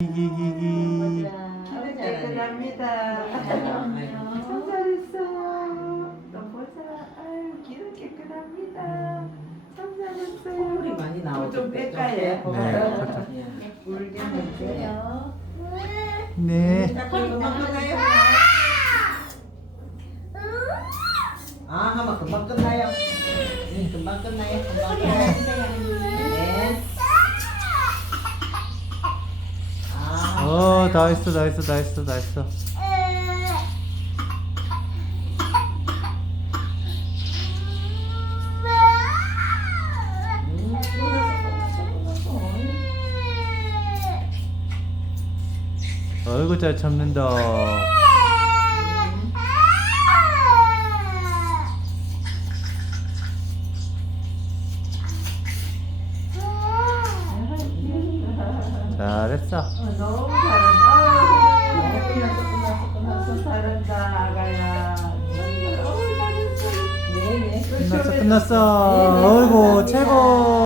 기기기기. 귀는 깨끗합니다. 참 잘했어요. 또 보자. 아유, 귀는 깨끗합니다. 참 잘했어요. 콧물이 많이 나오고 좀 뺄까요? 네, 물게 물게. 네. 자, 그럼 금방 끝나요? 아, 하면 금방 끝나요. 네, 금방 끝나요. 금방 끝나요. 네. 아, 다 했어, 다 했어, 다 했어, 다 했어. 어이구, 잘 참는다. 잘했어. 너무 잘한다. 끝났어. 잘한다, 아가야. 네, 네. 끝났어, 끝났어. 어이구, 최고.